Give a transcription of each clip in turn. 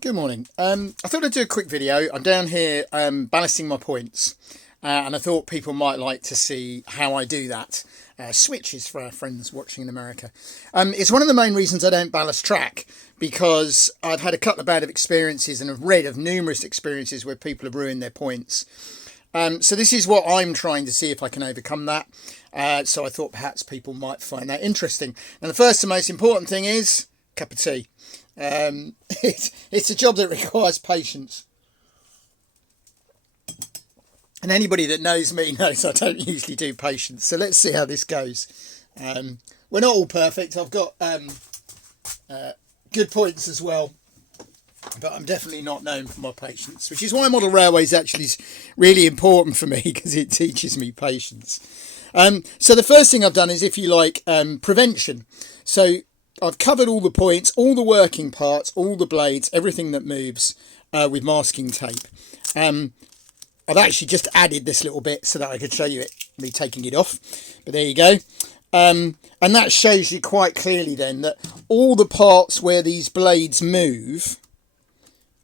Good morning. I thought I'd do a quick video. I'm down here ballasting my points, and I thought people might like to see how I do that. Switches for our friends watching in America. It's one of the main reasons I don't ballast track, because I've had a couple of bad experiences and have read of numerous experiences where people have ruined their points. So this is what I'm trying to see if I can overcome that. So I thought perhaps people might find that interesting. And the first and most important thing is cup of tea. It's a job that requires patience. And anybody that knows me knows I don't usually do patience. So let's see how this goes. We're not all perfect. I've got good points as well. But I'm definitely not known for my patience, which is why model railways actually is really important for me, because it teaches me patience. So the first thing I've done is, if you like, prevention. So I've covered all the points, all the working parts, all the blades, everything that moves with masking tape. I've actually just added this little bit so that I could show you it, me taking it off. But there you go. And that shows you quite clearly then that all the parts where these blades move,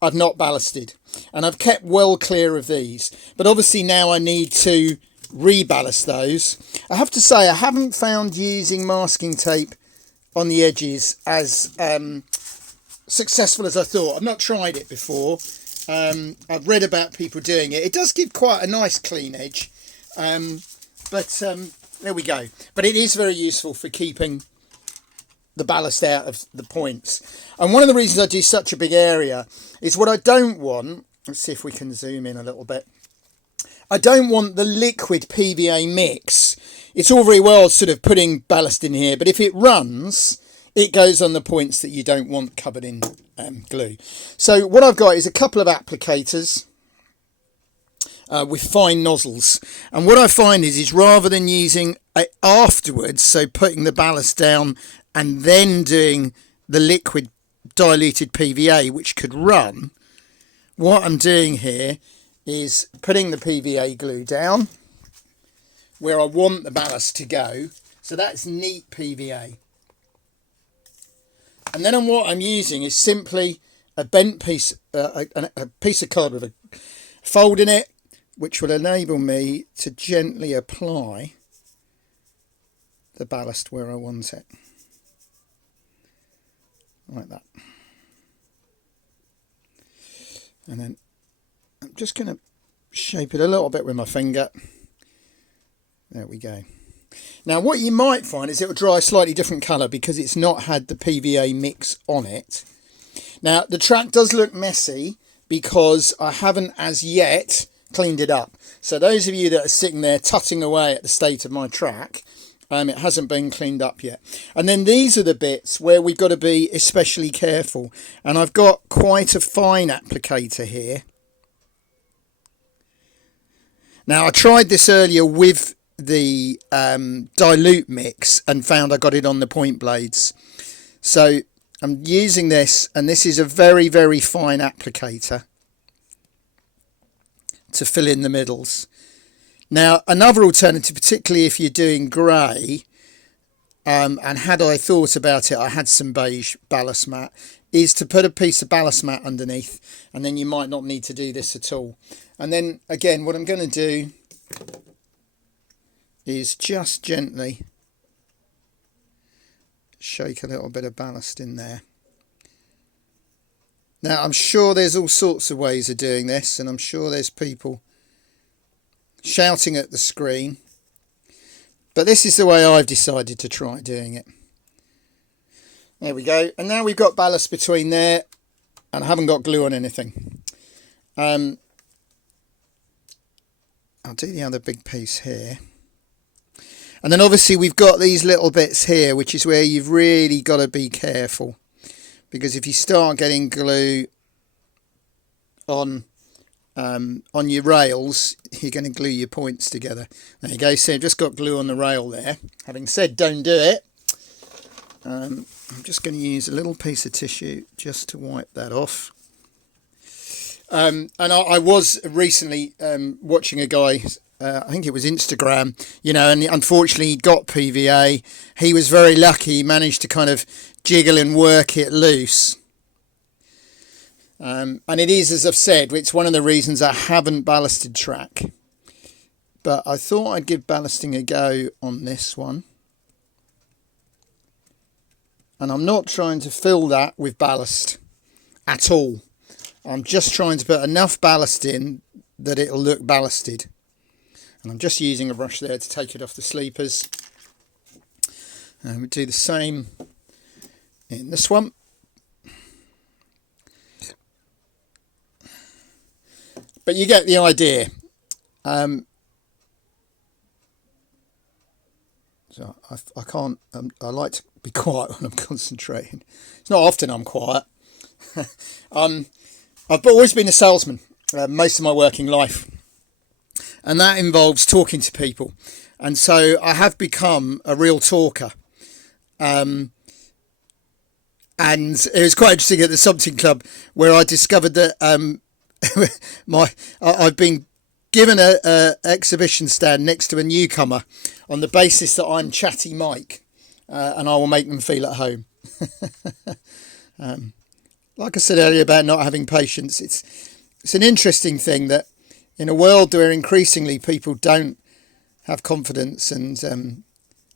I've not ballasted. And I've kept well clear of these. But obviously now I need to reballast those. I have to say I haven't found using masking tape on the edges as successful as I thought. I've not tried it before. I've read about people doing it. It does give quite a nice clean edge. But there we go. But it is very useful for keeping the ballast out of the points. And one of the reasons I do such a big area is what I don't want. Let's see if we can zoom in a little bit. I don't want the liquid PVA mix. It's all very well sort of putting ballast in here, but if it runs, it goes on the points that you don't want covered in glue. So what I've got is a couple of applicators with fine nozzles. And what I find is rather than using it afterwards, so putting the ballast down and then doing the liquid diluted PVA, which could run, what I'm doing here is putting the PVA glue down where I want the ballast to go. So that's neat PVA. And then what I'm using is simply a bent piece, a piece of card with a fold in it, which will enable me to gently apply the ballast where I want it. Like that. And then I'm just going to shape it a little bit with my finger. There we go. Now what you might find is it will dry a slightly different colour because it's not had the PVA mix on it. Now the track does look messy because I haven't as yet cleaned it up. So those of you that are sitting there tutting away at the state of my track, it hasn't been cleaned up yet. And then these are the bits where we've got to be especially careful. And I've got quite a fine applicator here. Now I tried this earlier with the dilute mix and found I got it on the point blades. So I'm using this, and this is a very, very fine applicator to fill in the middles. Now another alternative, particularly if you're doing grey, and had I thought about it, I had some beige ballast mat, is to put a piece of ballast mat underneath, and then you might not need to do this at all. And then again, what I'm going to do is just gently shake a little bit of ballast in there. Now I'm sure there's all sorts of ways of doing this, and I'm sure there's people shouting at the screen, but this is the way I've decided to try doing it. There we go. And now we've got ballast between there, and I haven't got glue on anything. I'll do the other big piece here. And then obviously we've got these little bits here, which is where you've really got to be careful, because if you start getting glue on your rails, you're going to glue your points together. There you go. So I've just got glue on the rail there. Having said don't do it, I'm just going to use a little piece of tissue just to wipe that off. And I was recently watching a guy, I think it was Instagram, you know, and unfortunately he got PVA. He was very lucky. He managed to kind of jiggle and work it loose. And it is, as I've said, it's one of the reasons I haven't ballasted track. But I thought I'd give ballasting a go on this one. And I'm not trying to fill that with ballast at all. I'm just trying to put enough ballast in that it'll look ballasted. And I'm just using a brush there to take it off the sleepers. And we do the same in this one. But you get the idea. So I can't, I like to be quiet when I'm concentrating. It's not often I'm quiet. I've always been a salesman, most of my working life. And that involves talking to people. And so I have become a real talker. And it was quite interesting at the Something Club where I discovered that I've been given a exhibition stand next to a newcomer on the basis that I'm Chatty Mike, and I will make them feel at home. Like I said earlier about not having patience, it's an interesting thing that in a world where increasingly people don't have confidence, and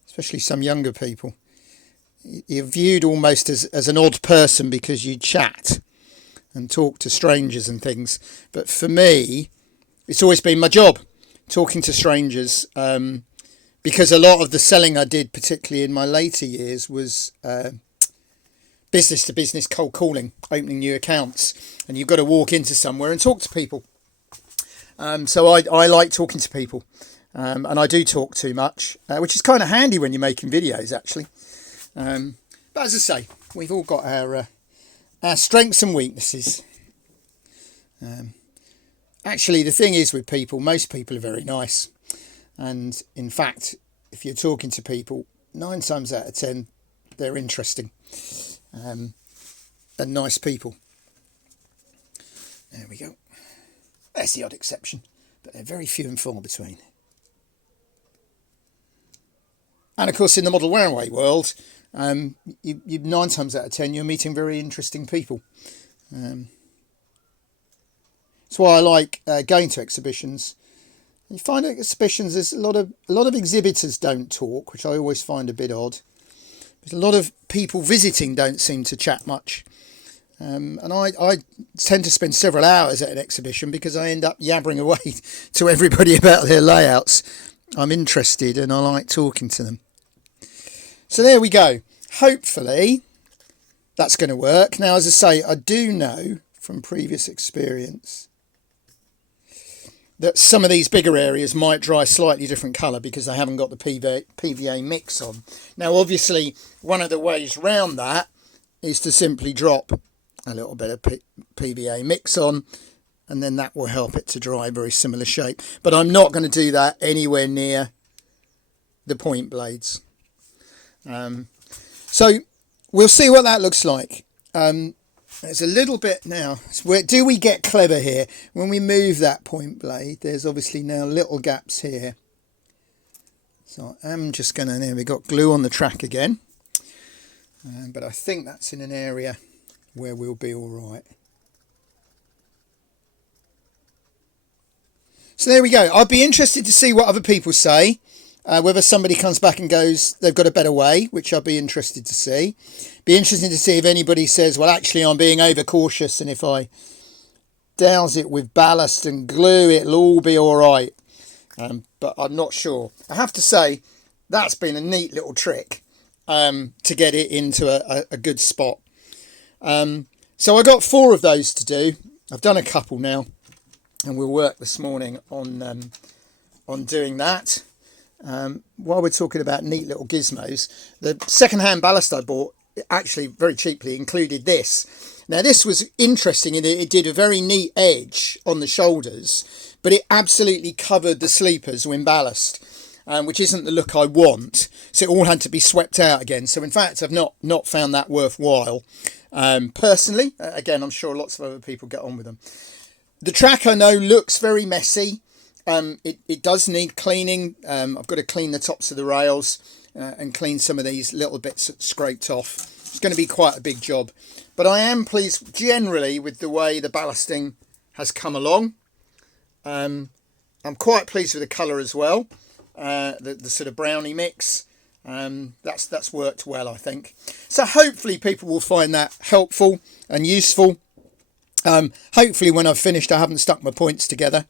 especially some younger people, you're viewed almost as an odd person because you chat and talk to strangers and things. But for me, it's always been my job, talking to strangers, because a lot of the selling I did, particularly in my later years, was business to business cold calling, opening new accounts, and you've got to walk into somewhere and talk to people. So I like talking to people, and I do talk too much, which is kind of handy when you're making videos, actually. But as I say, we've all got our strengths and weaknesses. Actually, the thing is with people, most people are very nice. And in fact, if you're talking to people, 9 times out of 10, they're interesting and nice people. There we go. That's the odd exception, but they're very few and far between. And of course, in the model railway world, you 9 times out of 10, you're meeting very interesting people. That's why I like going to exhibitions. You find at exhibitions there's a lot of exhibitors don't talk, which I always find a bit odd. But a lot of people visiting don't seem to chat much. And I tend to spend several hours at an exhibition because I end up yabbering away to everybody about their layouts. I'm interested and I like talking to them. So there we go. Hopefully that's going to work. Now, as I say, I do know from previous experience that some of these bigger areas might dry slightly different colour because they haven't got the PVA mix on. Now, obviously, one of the ways round that is to simply drop a little bit of PVA mix on, and then that will help it to dry very similar shape. But I'm not going to do that anywhere near the point blades. So we'll see what that looks like. There's a little bit now. Where do we get clever here? When we move that point blade, there's obviously now little gaps here. So I'm just going to, there we got glue on the track again. But I think that's in an area where we'll be all right. So there we go. I'd be interested to see what other people say. Whether somebody comes back and goes, they've got a better way, which I'll be interested to see. Be interesting to see if anybody says, well, actually, I'm being overcautious, and if I douse it with ballast and glue, it'll all be all right. But I'm not sure. I have to say, that's been a neat little trick to get it into a good spot. So I got 4 of those to do. I've done a couple now, and we'll work this morning on doing that. While we're talking about neat little gizmos, the second-hand ballast I bought, actually very cheaply, included this. Now, this was interesting in that it did a very neat edge on the shoulders, but it absolutely covered the sleepers when ballast, which isn't the look I want. So it all had to be swept out again. So in fact, I've not found that worthwhile. Personally, again, I'm sure lots of other people get on with them. The track, I know, looks very messy. It does need cleaning. I've got to clean the tops of the rails and clean some of these little bits scraped off. It's going to be quite a big job. But I am pleased generally with the way the ballasting has come along. I'm quite pleased with the colour as well. The sort of brownie mix. That's worked well, I think. So hopefully people will find that helpful and useful. Hopefully when I've finished I haven't stuck my points together.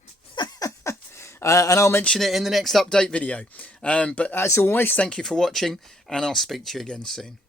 And I'll mention it in the next update video. But as always, thank you for watching, and I'll speak to you again soon.